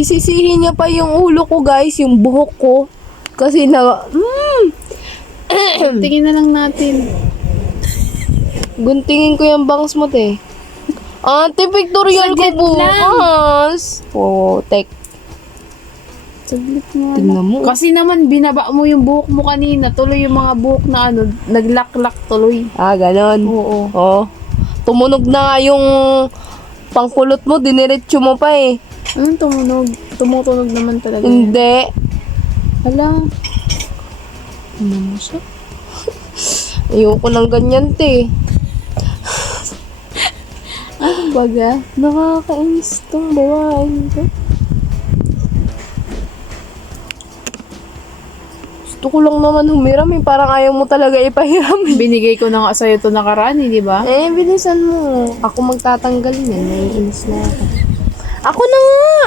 Sisisihin niya pa yung ulo ko, guys, yung buhok ko. Kasi Tingin na lang natin. guntingin ko yung bangs mo, te. Ate, pictorial ko Saglit bukas. Tek. Saglit mo. Tingnan mo. Kasi naman, binaba mo yung buhok mo kanina. Tuloy yung mga buhok na naglaklak tuloy. Ganon. Oo. Oh. Tumunog na nga yung pangkulot mo, diniretso mo pa eh. Anong tumunog? Tumutunog naman talaga. Hindi. Hala. Ano mo siya? Ayoko ng ganyan, te. Ano baga? Nakakainis tong bawain to. Gusto ko lang naman humiram eh. Parang ayaw mo talaga ipahiram eh. Binigay ko na nga sa'yo ito nakaraan, di ba? Bilisan mo. Ako magtatanggal niyan. Naiinis na ako. Ako na nga!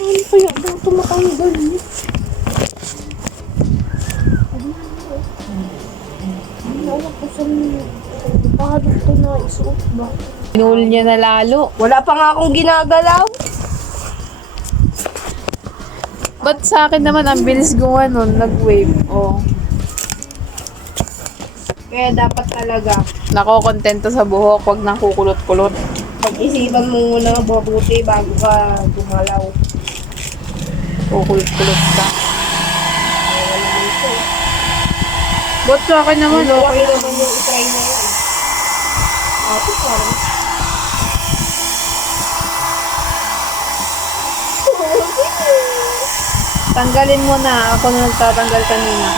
Ano kaya ba ito matanggal niya? Alam ko saan paano ito na isuot ba? Pinul niya na lalo. Wala pa nga akong ginagalaw. Ba't sa akin naman, ang bilis gumawa nun, nag-wave. Oh. Kaya dapat talaga Nako-kontento sa buhok, wag nang kukulot-kulot. pag-isipan mo muna mabuti bago ka gumalaw. Kukulot-kulot ka. Ba't sa akin naman, Okay okay. naman yung itry na yan. Ate, parang Tanggalin mo na. Ako na nagtatanggal kanina.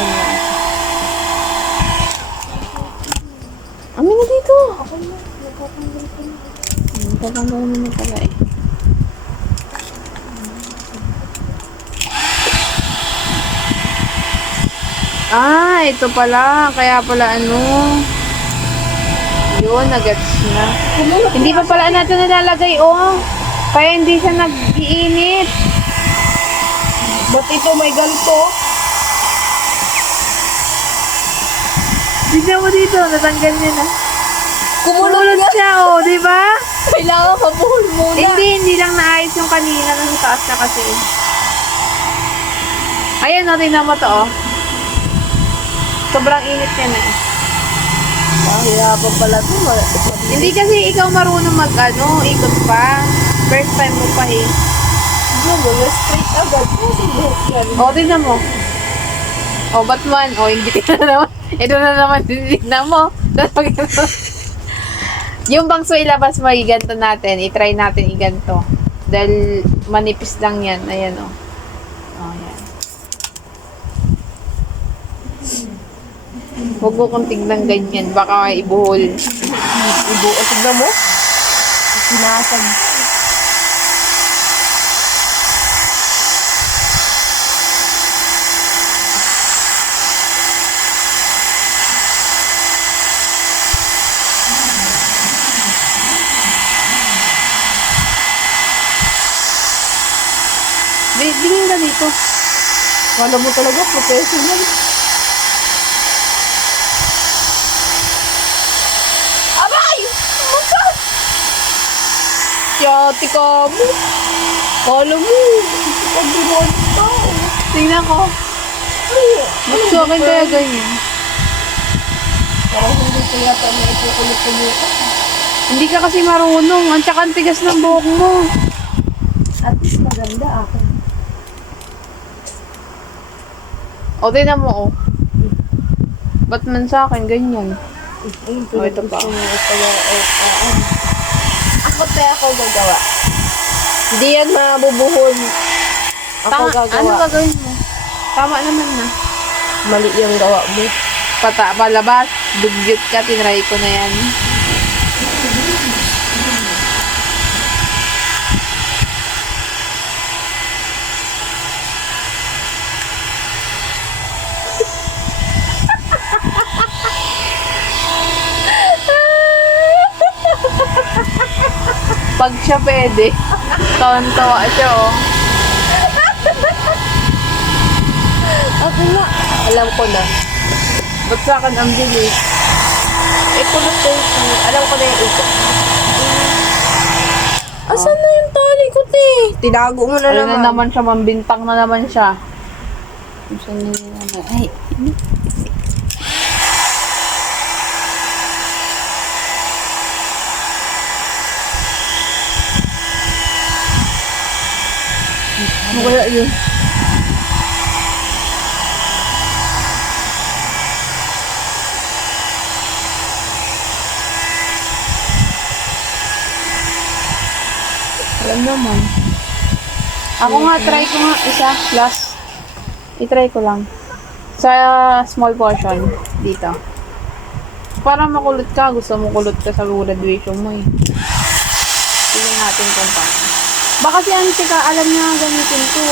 Amin na dito. ako na, nagtatanggal ko na. Tatanggal mo na pala eh. Ito pala. Kaya pala yun, nagets na. Hindi pa pala natin nilalagay, oh. Kaya hindi siya nag-iinit. Ba't ito may ganito? Tignan mo dito, natanggal niya na. Kumulot nga. siya, oh, di ba? Kailangan mabuhol muna. Hindi lang naayos yung kanina nasa taas na kasi. Ayan, oh, tingnan mo to, oh. Sobrang init yan eh. Mahirapan pala ito. Hindi kasi ikaw marunong ikot pa. First time mo pa eh. Hindi, straight agad. Kasi buhok yan. O, tingnan mo. O, ba't man? O, hindi ka na naman. Ito na naman, tingnan mo. Yung bangso ilabas mo, iganto natin. I-try natin iganto. Dahil manipis lang yan. Ayan, o. O, yan. Huwag mo kong tignan ganyan. Baka ibuhol. Ibuo. Tignan mo. Sinasag. Tingin ka dito. Kala mo talaga professional. Aray! Makas! Yati ka mo. Kala mo. Pag-iwan ka. Tingnan ko. Ba't sa akin kaya ganyan? Parang hindi ko yata na ikukulit ko mo. Hindi ka kasi marunong. Ang tsaka ang tigas ng buhok mo. At least maganda ako. O, tingnan mo, oh. Ba't man sa akin ganyan? Ito pa. Ako tayo ako gagawa. Hindi yan mabubuhol. Ako gagawa. Ano gagawin mo? Tama naman na. Mali yung gawa mo. Palabas, dugyot ka, tinry ko na yan. Pag siya pwede, tawan-tawa siya, oh. Ako nga. Alam ko na. Ba't sa akin ang bilis? Kulot ko yung alam ko na yung ikot. Asan na yung tali ko, te? Tinago mo na Ano naman. na naman siya, mambintang na naman siya. Saan na yun naman? Ay, Ano kaya yun? Alam naman. Ako nga, try ko nga. Isa, last. I-try ko lang. Sa small portion. Dito. Para makulot ka. Gusto mo kulot ka sa graduation mo eh. Tingnan natin kung paano. Baka si Antika, alam niya gamitin ko.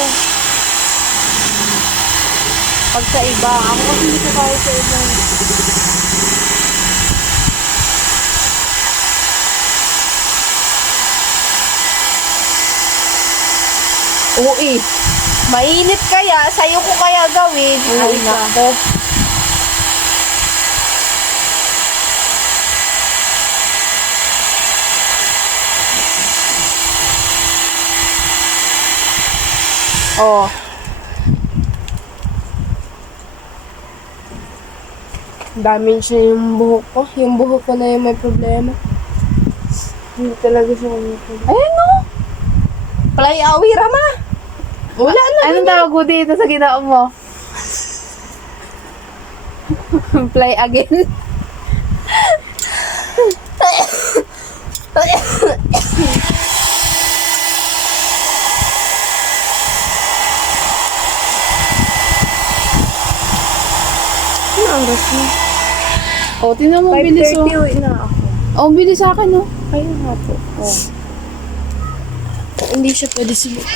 Pag sa iba, ako kasi hindi ko kaya sa iba. Oo eh. Mainit kaya, sa'yo ko kaya gawin. Ay, nako. Oh. Damage na yung buhok ko. Yung buhok ko na yung may problema. Hindi talaga siya kumipin. Ayan no. Play awi, Rama! Wala na. Anong tawag ko dito sa ginawa mo? Play again. Ano ang oras na? Oh, tinan mo, bilis oh. 5:30 uwi na ako. Oh, bilis sa akin oh. Kaya nga po. Oh. Hindi siya pwede sumunod.